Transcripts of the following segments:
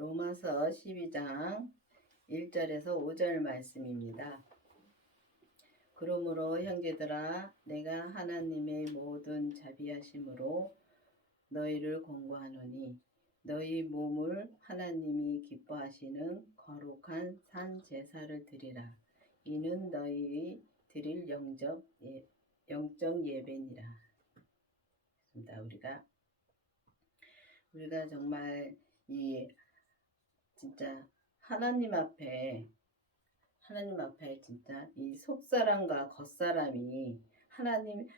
로마서 12장 1절에서 5절 말씀입니다. 그러므로 형제들아 내가 하나님의 모든 자비하심으로 너희를 권고하노니 너희 몸을 하나님이 기뻐하시는 거룩한 산 제사를 드리라. 이는 너희의 드릴 영적 예배니라. 우리가 정말 이 진짜 하나님 앞에 진짜 이 속사람과 겉사람이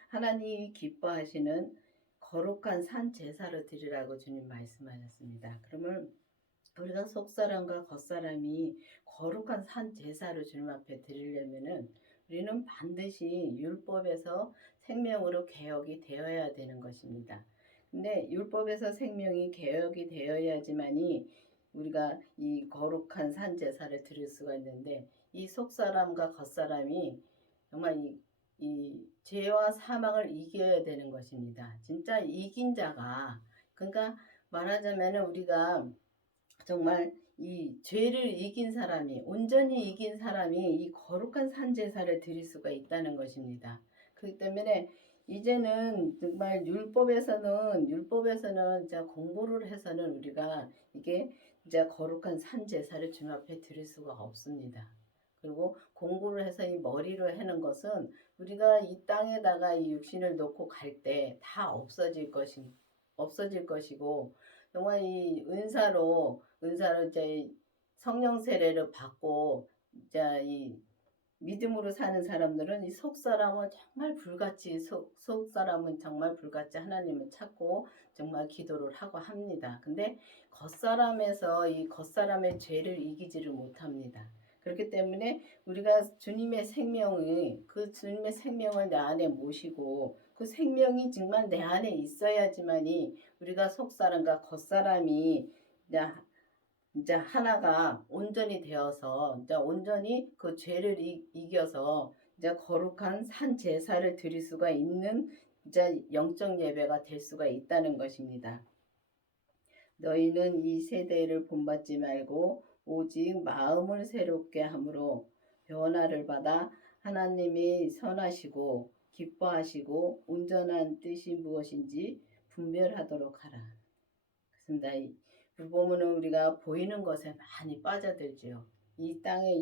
하나님이 기뻐하시는 거룩한 산 제사를 드리라고 주님 말씀하셨습니다. 그러면 우리가 속사람과 겉사람이 거룩한 산 제사를 주님 앞에 드리려면은 우리는 반드시 율법에서 생명으로 개혁이 되어야 되는 것입니다. 근데 율법에서 생명이 개혁이 되어야지만이 우리가 이 거룩한 산 제사를 드릴 수가 있는데, 이 속사람과 겉사람이 정말 이 죄와 사망을 이겨야 되는 것입니다. 진짜 이긴 자가, 그러니까 말하자면 우리가 정말 이 죄를 이긴 사람이, 온전히 이긴 사람이 이 거룩한 산 제사를 드릴 수가 있다는 것입니다. 그렇기 때문에 이제는 정말 율법에서는 진짜 공부를 해서는 우리가 이게 이제 거룩한 산 제사를 주님 앞에 드릴 수가 없습니다. 그리고 공부를 해서 이 머리를 하는 것은 우리가 이 땅에다가 이 육신을 놓고 갈 때 다 없어질 것이고, 정말 이 은사로 이제 성령 세례를 받고 이제 이 믿음으로 사는 사람들은 이 속사람은 정말 불같이 속사람은 정말 불같이 하나님을 찾고 정말 기도를 하고 합니다. 근데 겉사람에서 이 겉사람의 죄를 이기지를 못합니다. 그렇기 때문에 우리가 주님의 생명을 내 안에 모시고 그 생명이 정말 내 안에 있어야지만이 우리가 속사람과 겉사람이 이제 하나가 온전히 되어서 이제 온전히 그 죄를 이겨서 이제 거룩한 산 제사를 드릴 수가 있는 이제 영적 예배가 될 수가 있다는 것입니다. 너희는 이 세대를 본받지 말고 오직 마음을 새롭게 함으로 변화를 받아 하나님이 선하시고 기뻐하시고 온전한 뜻이 무엇인지 분별하도록 하라. 그렇습니다. 보면은 우리가 보이는 것에 많이 빠져들지요. 이 땅에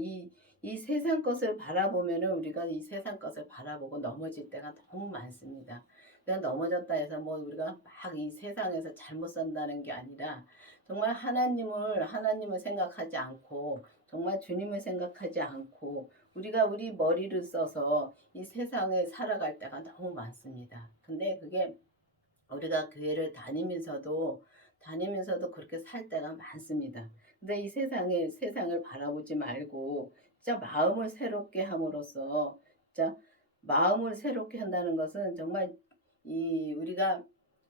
이 세상 것을 바라보면은 우리가 이 세상 것을 바라보고 넘어질 때가 너무 많습니다. 그냥 넘어졌다 해서 뭐 우리가 막 이 세상에서 잘못 산다는 게 아니라 정말 하나님을 생각하지 않고 정말 주님을 생각하지 않고 우리가 우리 머리를 써서 이 세상에 살아갈 때가 너무 많습니다. 근데 그게 우리가 교회를 다니면서도 그렇게 살 때가 많습니다. 근데 이 세상을 바라보지 말고 진짜 마음을 새롭게 함으로써 진짜 마음을 새롭게 한다는 것은 정말 우리가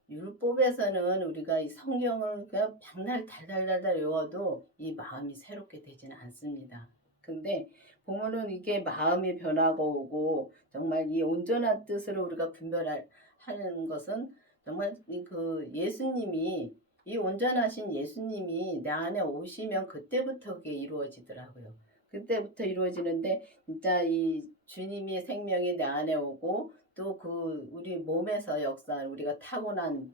율법에서는 우리가 이 성경을 그냥 백날 달달달달 외워도 이 마음이 새롭게 되지는 않습니다. 근데 보면은 이게 마음이 변화가 오고 정말 이 온전한 뜻으로 우리가 하는 것은 정말 이 온전하신 예수님이 내 안에 오시면 그때부터 그게 이루어지더라고요. 그때부터 이루어지는데 진짜 이 주님의 생명이 내 안에 오고 또 우리 몸에서 역사한 우리가 타고난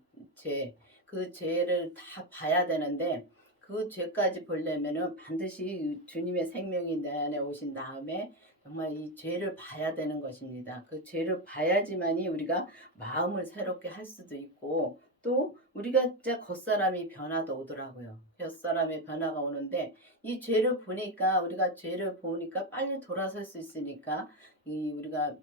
그 죄를 다 봐야 되는데 그 죄까지 보려면은 반드시 주님의 생명이 내 안에 오신 다음에 정말 이 죄를 봐야 되는 것입니다. 그 죄를 봐야지만이 우리가 마음을 새롭게 할 수도 있고 또 우리가 진짜 겉사람이 변화도 오더라고요. 겉사람의 변화가 오는데 이 우리가 죄를 보니까 빨리 돌아설 수 있으니까 우리가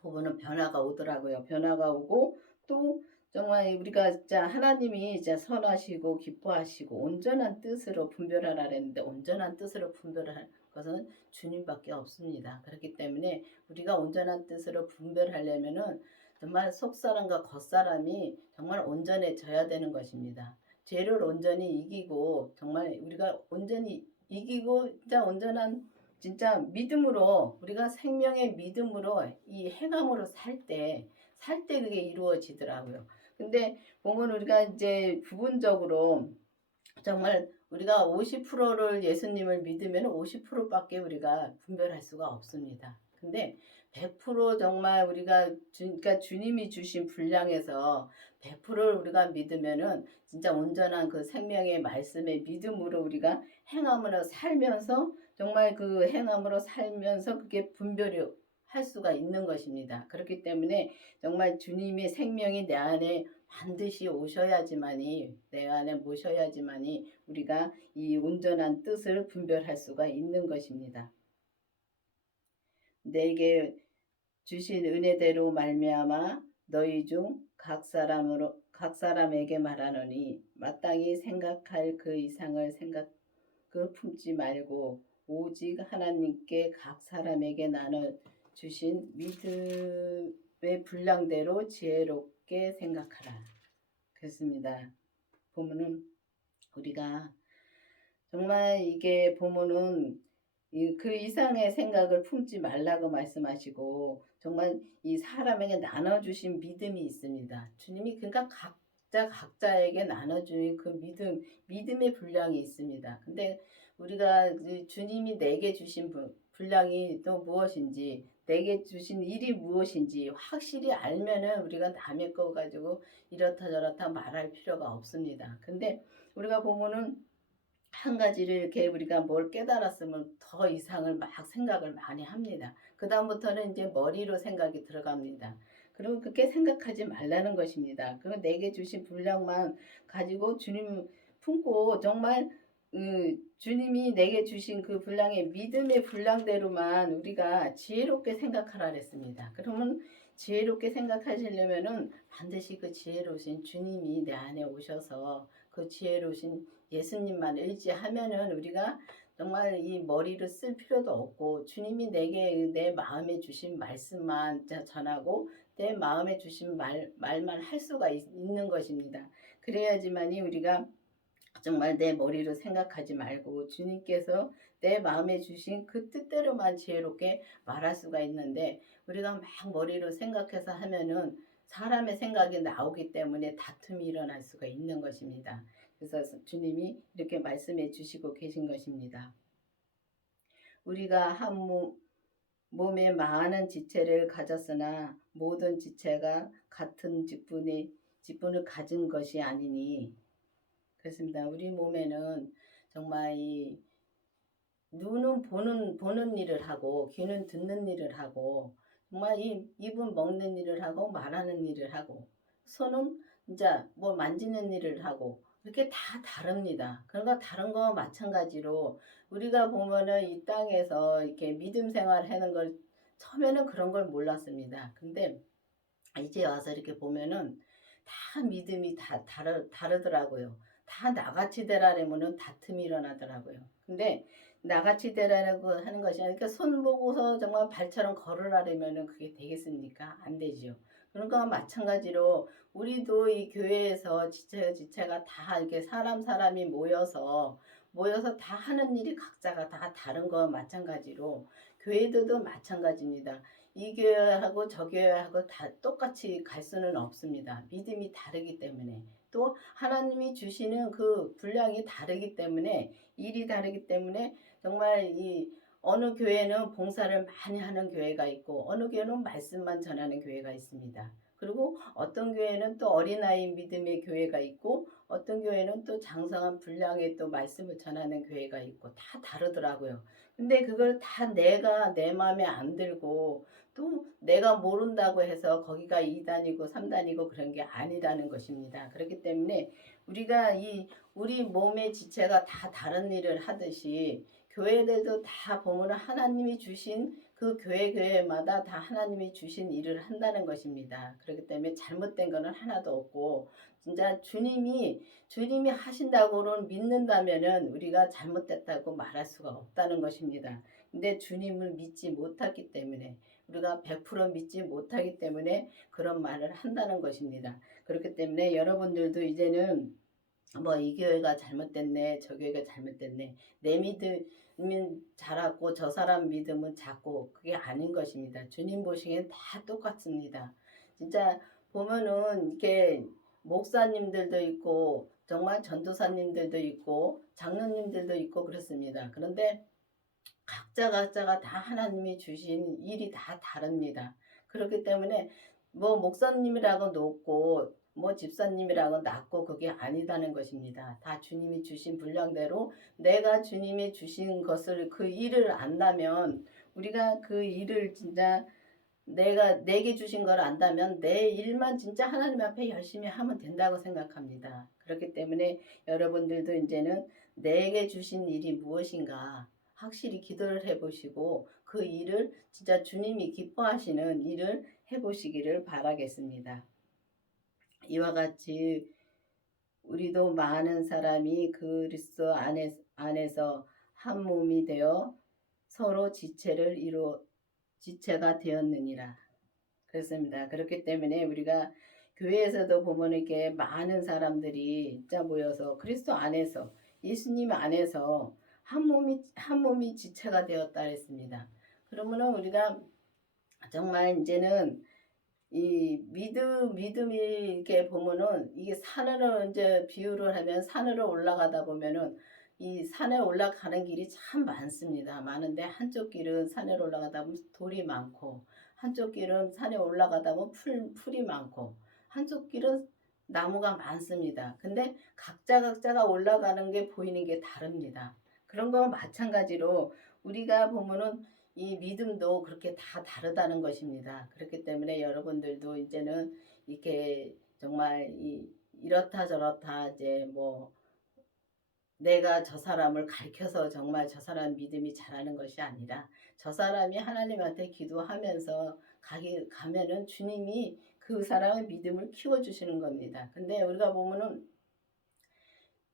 보면은 변화가 오더라고요. 변화가 오고 또 정말 우리가 진짜 하나님이 진짜 선하시고 기뻐하시고 온전한 뜻으로 분별하라 그랬는데 온전한 뜻으로 분별할 것은 주님밖에 없습니다. 그렇기 때문에 우리가 온전한 뜻으로 분별하려면은 정말 속사람과 겉사람이 정말 온전해져야 되는 것입니다. 죄를 온전히 이기고 정말 우리가 온전히 이기고 진짜 믿음으로 우리가 생명의 믿음으로 이 행함으로 살 때 그게 이루어지더라고요. 근데 보면 우리가 이제 부분적으로 정말 우리가 50%를 예수님을 믿으면 50%밖에 우리가 분별할 수가 없습니다. 근데 100% 정말 우리가 그러니까 주님이 주신 분량에서 100%를 우리가 믿으면은 진짜 온전한 그 생명의 말씀의 믿음으로 우리가 행함으로 살면서 정말 그 행함으로 살면서 그게 분별이 할 수가 있는 것입니다. 그렇기 때문에 정말 주님의 생명이 내 안에 반드시 오셔야지만이 내 안에 모셔야지만이 우리가 이 온전한 뜻을 분별할 수가 있는 것입니다. 내게 주신 은혜대로 말미암아 너희 중 각 사람에게 말하노니 마땅히 생각할 그 이상을 품지 말고 오직 하나님께 각 사람에게 나눠 주신 믿음의 분량대로 지혜롭게 생각하라. 그렇습니다. 보면은 우리가 정말 이게 보면은 그 이상의 생각을 품지 말라고 말씀하시고 정말 이 사람에게 나눠주신 믿음이 있습니다. 주님이 그러니까 각자에게 나눠주신 그 믿음의 분량이 있습니다. 근데 우리가 주님이 내게 주신 분량이 또 무엇인지 내게 주신 일이 무엇인지 확실히 알면은 우리가 남의 거 가지고 이렇다 저렇다 말할 필요가 없습니다. 근데 우리가 보면은 한 가지를 이렇게 우리가 뭘 깨달았으면 더 이상을 막 생각을 많이 합니다. 그다음부터는 이제 머리로 생각이 들어갑니다. 그리고 그렇게 생각하지 말라는 것입니다. 그 내게 주신 분량만 가지고 주님 품고 정말 주님이 내게 주신 그 분량의 믿음의 분량대로만 우리가 지혜롭게 생각하라 그랬습니다. 그러면 지혜롭게 생각하시려면은 반드시 그 지혜로우신 주님이 내 안에 오셔서 그 지혜로우신 예수님만 의지하면은 우리가 정말 이 머리를 쓸 필요도 없고 주님이 내게 내 마음에 주신 말씀만 전하고 내 마음에 주신 말만 할 수가 있는 것입니다. 그래야지만이 우리가 정말 내 머리로 생각하지 말고 주님께서 내 마음에 주신 그 뜻대로만 지혜롭게 말할 수가 있는데 우리가 막 머리로 생각해서 하면은 사람의 생각이 나오기 때문에 다툼이 일어날 수가 있는 것입니다. 그래서 주님이 이렇게 말씀해 주시고 계신 것입니다. 우리가 한 몸에 많은 지체를 가졌으나 모든 지체가 같은 직분을 가진 것이 아니니 그렇습니다. 우리 몸에는 정말 이 눈은 보는 일을 하고 귀는 듣는 일을 하고 정말 이 입은 먹는 일을 하고 말하는 일을 하고 손은 이제 뭐 만지는 일을 하고 이렇게 다 다릅니다. 그러니까 다른 거와 마찬가지로 우리가 보면은 이 땅에서 이렇게 믿음 생활하는 걸 처음에는 그런 걸 몰랐습니다. 근데 이제 와서 이렇게 보면은 다 믿음이 다 다르더라고요. 다 나같이 되라면은 다툼이 일어나더라고요. 근데 나같이 되라고 하는 것이 아니라 그러니까 손 보고서 정말 발처럼 걸으라면은 그게 되겠습니까? 안 되지요. 그러니까 마찬가지로 우리도 이 교회에서 지체가 다 이렇게 사람이 모여서 다 하는 일이 각자가 다 다른 거와 마찬가지로 교회들도 마찬가지입니다. 이 교회하고 저 교회하고 다 똑같이 갈 수는 없습니다. 믿음이 다르기 때문에 또 하나님이 주시는 그 분량이 다르기 때문에 일이 다르기 때문에 정말 이 어느 교회는 봉사를 많이 하는 교회가 있고 어느 교회는 말씀만 전하는 교회가 있습니다. 그리고 어떤 교회는 또 어린아이 믿음의 교회가 있고 어떤 교회는 또 장성한 분량의 또 말씀을 전하는 교회가 있고 다 다르더라고요. 근데 그걸 다 내가 내 마음에 안 들고 또 내가 모른다고 해서 거기가 2단이고 3단이고 그런 게 아니라는 것입니다. 그렇기 때문에 우리가 우리 몸의 지체가 다 다른 일을 하듯이 교회들도 다 보면 하나님이 주신 그 교회마다 다 하나님이 주신 일을 한다는 것입니다. 그렇기 때문에 잘못된 거는 하나도 없고 진짜 주님이 하신다고는 믿는다면은 우리가 잘못됐다고 말할 수가 없다는 것입니다. 근데 주님을 믿지 못했기 때문에 우리가 100% 믿지 못하기 때문에 그런 말을 한다는 것입니다. 그렇기 때문에 여러분들도 이제는 뭐 이 교회가 잘못됐네 저 교회가 잘못됐네 내 믿음은 잘하고 저 사람 믿음은 작고 그게 아닌 것입니다. 주님 보시기엔 다 똑같습니다. 진짜 보면은 이게 목사님들도 있고 정말 전도사님들도 있고 장로님들도 있고 그렇습니다. 그런데 각자가 다 하나님이 주신 일이 다 다릅니다. 그렇기 때문에 뭐 목사님이라고 높고 뭐 집사님이라고 낮고 그게 아니다는 것입니다. 다 주님이 주신 분량대로 내가 주님이 주신 것을 그 일을 안다면 우리가 그 일을 진짜 내가 내게 주신 걸 안다면 내 일만 진짜 하나님 앞에 열심히 하면 된다고 생각합니다. 그렇기 때문에 여러분들도 이제는 내게 주신 일이 무엇인가 확실히 기도를 해보시고 그 일을 진짜 주님이 기뻐하시는 일을 해보시기를 바라겠습니다. 이와 같이 우리도 많은 사람이 그리스도 안에서 한 몸이 되어 서로 지체가 되었느니라. 그렇습니다. 그렇기 때문에 우리가 교회에서도 보면 이렇게 많은 사람들이 진짜 모여서 그리스도 안에서 예수님 안에서 한 몸이 지체가 되었다 했습니다. 그러면은 우리가 정말 이제는 이 믿음이 이렇게 보면은 이게 산으로 이제 비유를 하면 산으로 올라가다 보면은 이 산에 올라가는 길이 참 많습니다. 많은데 한쪽 길은 산에 올라가다 보면 돌이 많고 한쪽 길은 산에 올라가다 보면 풀이 많고 한쪽 길은 나무가 많습니다. 근데 각자가 올라가는 게 보이는 게 다릅니다. 그런 거 마찬가지로 우리가 보면은 이 믿음도 그렇게 다 다르다는 것입니다. 그렇기 때문에 여러분들도 이제는 이렇게 정말 이렇다 저렇다 이제 뭐 내가 저 사람을 가르쳐서 정말 저 사람 믿음이 자라는 것이 아니라 저 사람이 하나님한테 기도하면서 가면은 주님이 그 사람의 믿음을 키워주시는 겁니다. 근데 우리가 보면은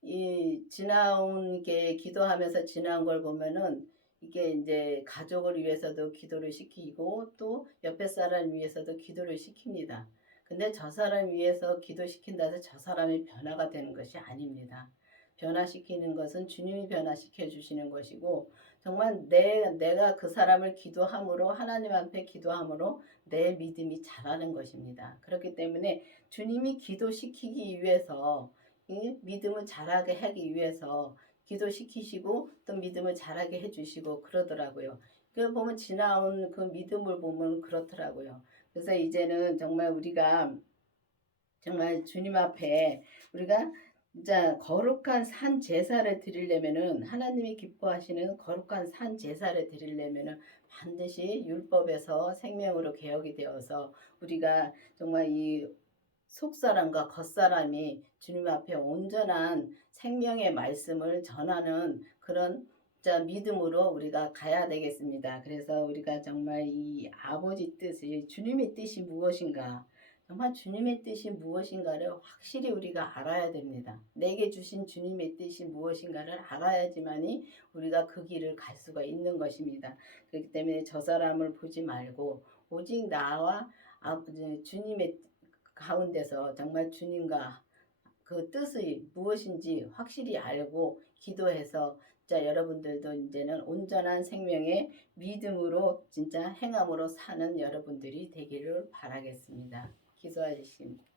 이 지나온 게 기도하면서 지나온 걸 보면은 이게 이제 가족을 위해서도 기도를 시키고 또 옆에 사람 위해서도 기도를 시킵니다. 근데 저 사람 위해서 기도시킨다 해서 저 사람이 변화가 되는 것이 아닙니다. 변화시키는 것은 주님이 변화시켜 주시는 것이고 정말 내가 그 사람을 기도함으로 하나님 앞에 기도함으로 내 믿음이 자라는 것입니다. 그렇기 때문에 주님이 기도시키기 위해서 이 믿음을 자라게 하기 위해서 기도시키시고 또 믿음을 자라게 해주시고 그러더라고요. 그 보면 지나온 그 믿음을 보면 그렇더라고요. 그래서 이제는 정말 우리가 정말 주님 앞에 우리가 진짜 거룩한 산 제사를 드리려면은 하나님이 기뻐하시는 거룩한 산 제사를 드리려면은 반드시 율법에서 생명으로 개혁이 되어서 우리가 정말 이 속사람과 겉사람이 주님 앞에 온전한 생명의 말씀을 전하는 그런 자 믿음으로 우리가 가야 되겠습니다. 그래서 우리가 정말 이 아버지 뜻이 주님의 뜻이 무엇인가 정말 주님의 뜻이 무엇인가를 확실히 우리가 알아야 됩니다. 내게 주신 주님의 뜻이 무엇인가를 알아야지만이 우리가 그 길을 갈 수가 있는 것입니다. 그렇기 때문에 저 사람을 보지 말고 오직 나와 주님의 가운데서 정말 주님과 그 뜻이 무엇인지 확실히 알고 기도해서 자 여러분들도 이제는 온전한 생명의 믿음으로 진짜 행함으로 사는 여러분들이 되기를 바라겠습니다.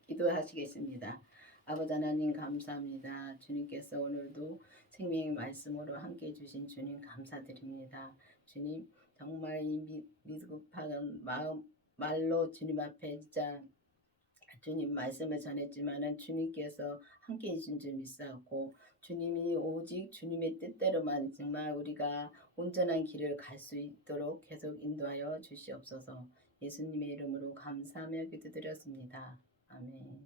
기도하시겠습니다. 아버지 하나님 감사합니다. 주님께서 오늘도 생명의 말씀으로 함께해 주신 주님 감사드립니다. 주님 정말 이 미급한 마음 말로 주님 앞에 진짜 주님 말씀을 전했지만은 주님께서 함께 해주신 줄 믿사옵고 주님이 오직 주님의 뜻대로만 정말 우리가 온전한 길을 갈 수 있도록 계속 인도하여 주시옵소서. 예수님의 이름으로 감사하며 기도드렸습니다. 아멘.